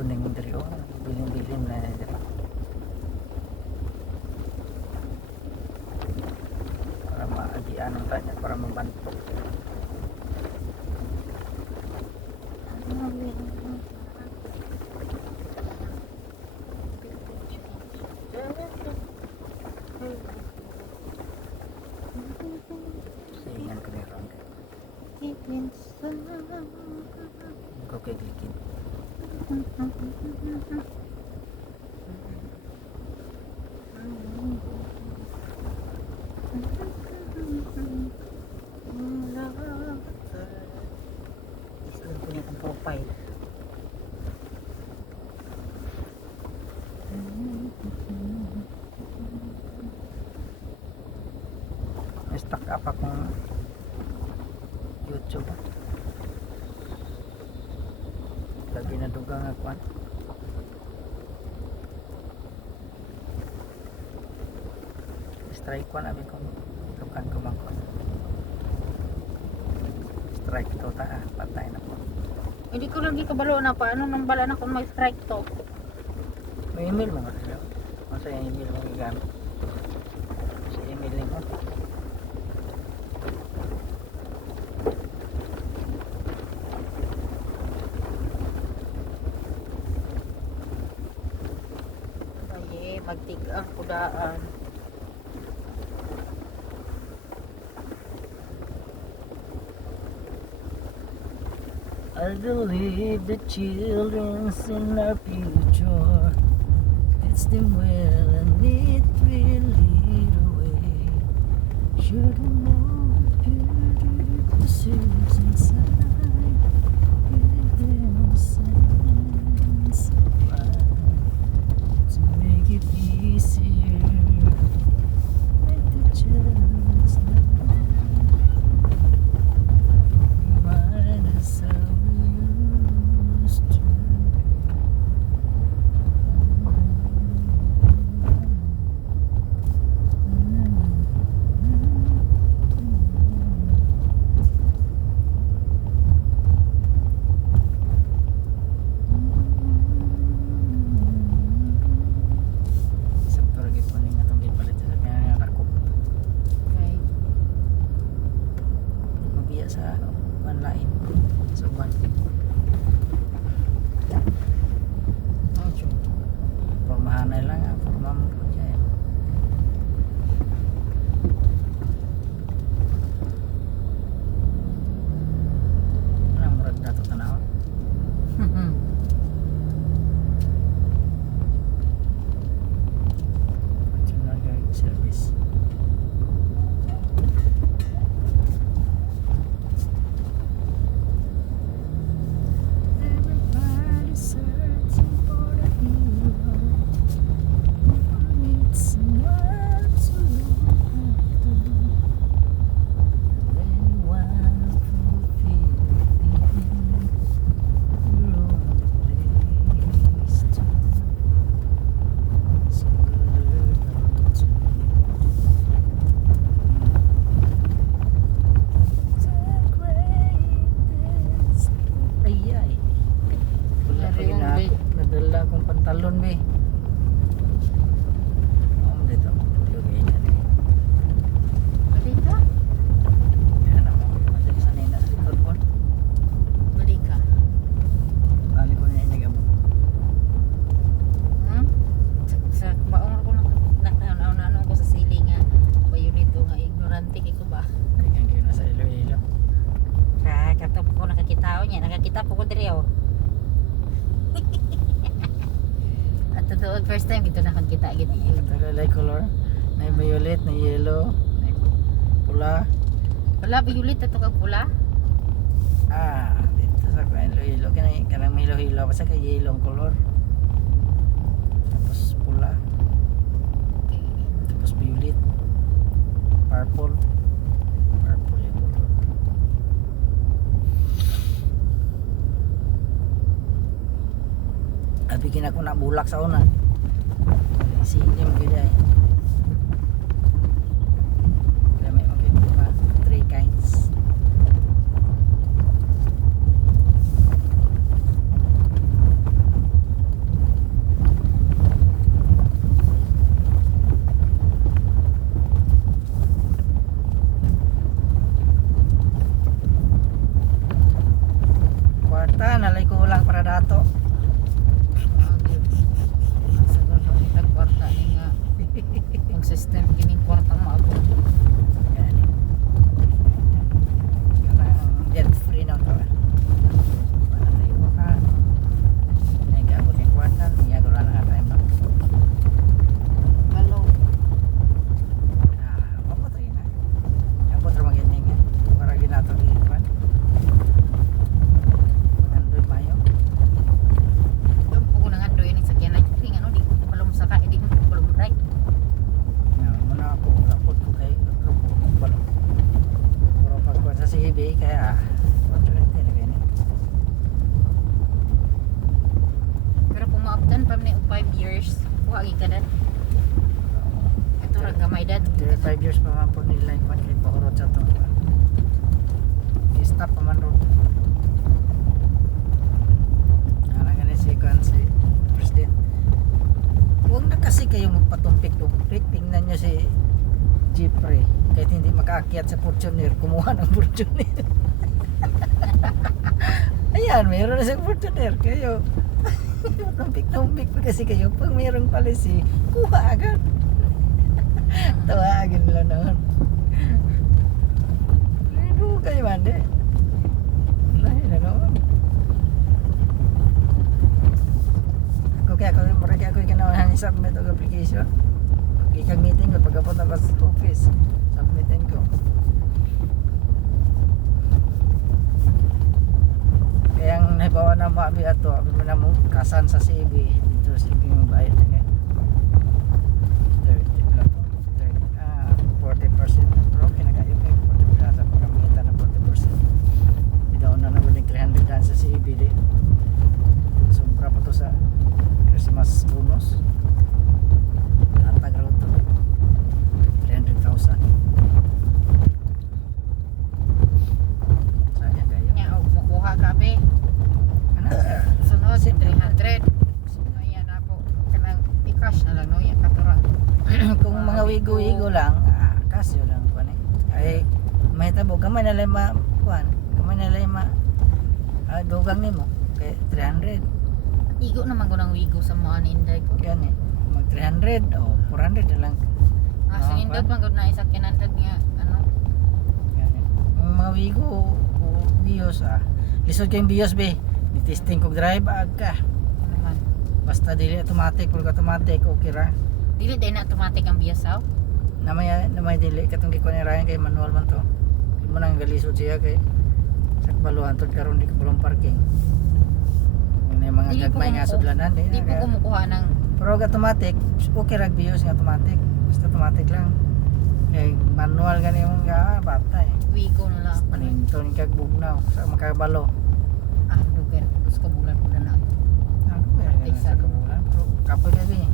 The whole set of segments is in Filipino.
ning diri oh, biling-biling na diri. Para maagian ang kanya para mabantok. Saingan ko ni Ron. Ikaw kay Glikid. Isang ko niya ang profile. Stuck up akong YouTube. Lagi na dugang ako. Strike 1 abi ko dukan ko man ko. Strike to ta patay na po. Hindi ko lagi kabalo na paano nang bala na kung may strike to. May email mo nga sila. Masa yung email mo gagamit? Sa email link mo. Ay, magtigang kudaan. I believe the children's in our future. It's them well and it will lead away. Should have known beautiful seems inside. Give them a sense of pride to make it easier. Make the children's remind us of used to. Sakto lagi po ning atong gipalit sa kanya rakop. Okay. Mabiya sa ano, online. So man. Pormahan na lang ang porma mo po dyan. Anong murag na ito tanaw? National Guard Service. Everybody's searching for the hero. Need someone to look after. Anyone who fulfills your own place to. So learn how to ay ay wala pa Ayun, na be. nadala akong pantalon be dito lugay na rin Balik ka? yan ako madali sanay na sa likod ko Balik ka. bali ko na inagabot Hmm? Sa baong ko na ko sa siling nga. Bayo nito nga ignorante kay ko ba? kaya kayo nasa Iloilo Katop ko nakakitao niya. Nakakita po ko diri oh. At totoo first time ito nakakita gid niya. tagalay color may violet na yellow may pula Wala violet ato kag pula. dito sa Iloilo kanang may hilo basta kay yellow ang color tapos pula tapos violet purple yung color bigyan ako na bulak sa una isilim gila eh kaya may mga 3 kinds nato. Sa gano'n itag kwarta ni nga consistent kining kwartang maabot. Gani. Kanang debt free na to. Para tayo ka. Nagabot yung kwarta, niya ko lang na tayo. Hello. Mabot rin na. Mabot rin magaling nga. Para ginato ni Juan. Nandoy mayo. Yung po ko nang ando yun sa kyanay. Kaya ano, di ko palum sa ka, di ko palum right. Muna ako, lapot ko kay Lupo. Balong. Pero pagkuhan sa CB, kaya kontrente na ganyan. Pero kung maabdan pa ni 5 years, huwag ka dad. Ito rin gamay dad. 5 years pa man po nila yung kay Bahurot sa ito. I-stop pa man ron. Ganun si Kwan, si President. Huwag na kasi kayo magpatumpik-tumpik. Tingnan nyo si Jeffrey. Kahit hindi makaakyat sa Fortuner, kumuha ng Fortuner. Ayan, mayroon na sa Fortuner. Kayo, tumpik-tumpik pa kasi kayo. Pag mayroong policy, kuha agad. Tawagin nila noon. Ano kayo man de? Lahi na noon. Ako ginawa ng submit og application. Ikag meeting ko pagkapot ako sa office. Submitin ko. Kaya ang nabawa na maabi ato, abi mo na mo kasan sa CB dito sa CB mo bayad nga. 30 lang po. 40% bro kinakayo kay 40% sa pagkamitan ng 40%. Bidaw na naman ng 300 dan sa CB di. Sobra pa to sa Christmas bonus. Atag raw to. 300,000. Sayang kayo. Nya og makuha ka be. Ano? Sunod Simple. 300. Ayan ako. Kanang i-cash na lang no ya katura. Kung mga wigo-wigo lang, kasyo lang kuan eh. Ay mahitabo gamay na lang kuan, gamay na lang dugang nimo kay 300. Igo naman ko ng wigo sa mga ninday ko. Gani. Mag 300 o 400 na lang. Sa indot man gud na isa kinantad nga ano. Gani. Ang mga wigo o bios lisod kayong bios be. Ni-testing kog drive agka. Ano naman. Basta dili automatic, pag automatic okay ra. Dili day na automatic ang biyasaw. Namay dili katong gikuan ni Ryan kay manual man to. Di mo nang galisod siya kay sa baluhan to karon di ka bulong parking. May mga Dili po gagmay nga kumukuha. sudlanan di Di na po kaya. kumukuha ng Pero automatic, okay ra bios nga automatic. Basta automatic lang. Kay manual gani yung batay. wigo na lang. Paninton kag bugnaw sa makabalo. Dugan. Gusto ko bulan po na. Ako kaya sa kamulan. Pero kapoy gabi.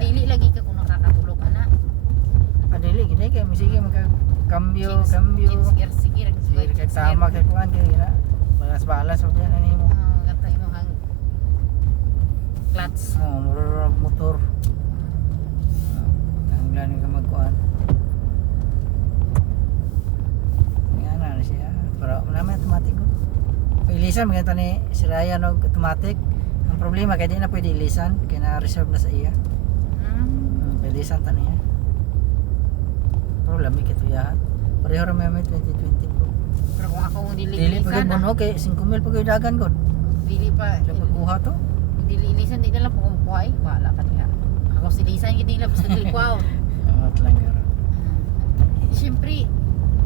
Dili lagi ka kung nakakatulog ana. Dili gini kay sige cambio. Sige. Sige kay tama kay kuan kay na. Balas-balas og yan nimo. Gantay mo hang clutch. Motor. Ang gani ka magkuan. Yan na siya. Pero naman automatic ko. Ilisan maganda ni si Ryan og automatic. Ang problema kay di na pwede ilisan kay na reserve na sa iya. Ilisan ta niya. Pero lami kito yahan. Pareho ra may 2020 Pro. Pero kung ako dili Dili pa ilisan, gud mo kay 5,000 pa gud dagan gud. dili pa. Sa pagkuha to. Dili ilisan di na lang kung kuhay. Wala ka niya. Ako si ilisan gid nila basta dili kuhaw. At lang gara. Siyempre,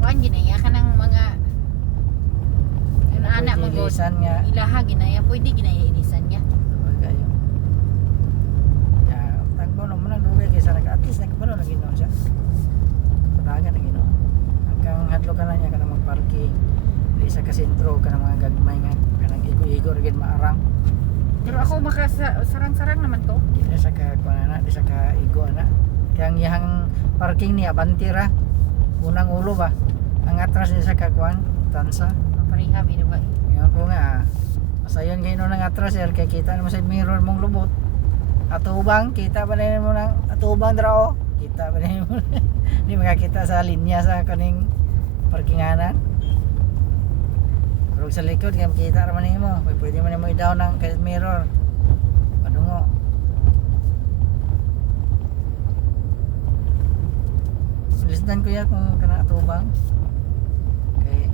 kuhan ginaya ka ng mga yung anak mo god. Ilisan nga. Ilaha ginaya, pwede ginaya ilisan niya. Kayo. Ya, tagbo no man duwe kay sa at least nagbalo na ginaw siya. Padagan na ginaw. Hanggang hadlo ka na niya kana magparking. Di sa kasentro kana mga gagmay nga kanang igo-igo ra gid maarang. Pero ako sarang-sarang naman to. Di na sa ka kuan na, di sa ka igo na. Kaya ang iyang parking ni Abantira. Unang ulo ba? Ang atras ni sa ka kuan, tansa. Pareha bino ba? Ngayon ko nga, masayon kayo nung atras sir, kaya kita naman sa mirror mong lubot. Atubang, kita ba na mo ng atubang drao? Kita ba na mo? Hindi makakita sa linya sa kaning parkinganan. Pero sa likod kaya makita naman nimo. Pwede man mo i-down ng kahit mirror. Padungo. Lisdan ko ya kung kana tubang. Kay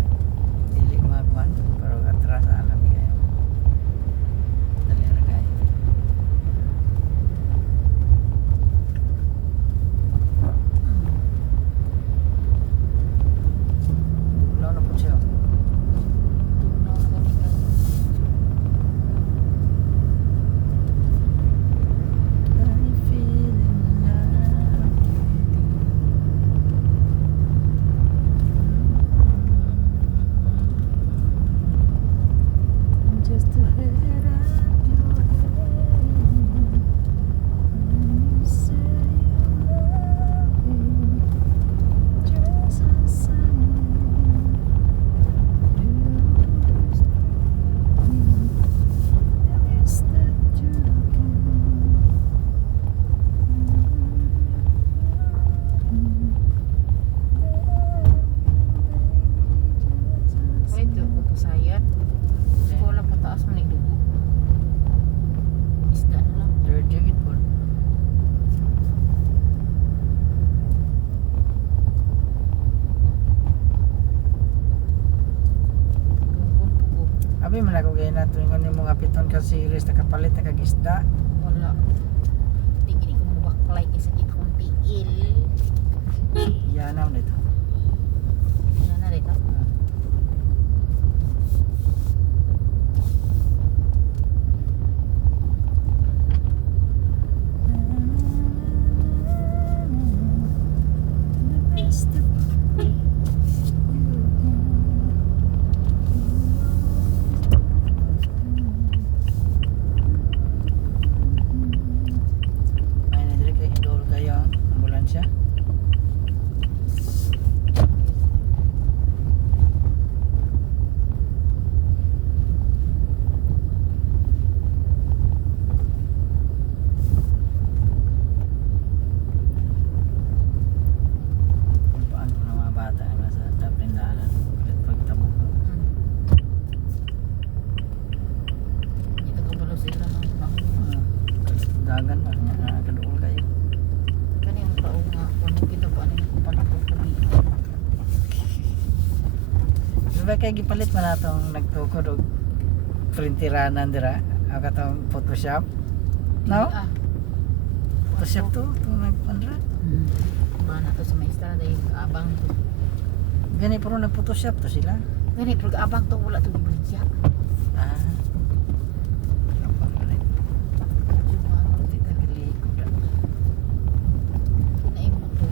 dili magwan pero atras alam kayo. Dali ra kayo. No po siya. Tugnaw na kami kayo. I feel in love with you. Just to head out your head when you say you love me. Just as I am. Do you stay me? There is that you Wait, ko to sayad. Wala pa taas man yung dugo. Isda na lang. Third digit po. Tungkol pugo. Abi man ako gaya na tuwing ano yung mga piton ka series na kapalit na kagisda. Wala. Di gini ko mabaklay kay sakit akong tiil. Yan naman dito. Yan na rin. Ay na diri kay idol kayo ang ambulansya. Paano ko ng mga bata na nasa tapindahan ulit pagtamo ko. Ito kabalo sila ng Dagan pa niya nakakaduol kayo. Kani ang tao nga kung kita pa ano ko pala ko kami. Diba kay gipalit man natong nagtukod og printiranan dira. Ang katong Photoshop. No? Ah. Photoshop to, itong nagpandra. Ba na to sa may estrada yung abang to. Gani pero nag-Photoshop to sila. Gani pero abang to wala to gibigya. Ah. Apa kali? Cuma ano Di tagalikod. na yung motor.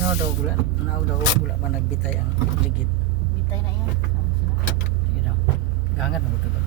Ano daw gula? Ano daw gula ba nagbitay ang ligid? Bitay na yan. Ano sila? Sige daw. Gangat mo ito ba?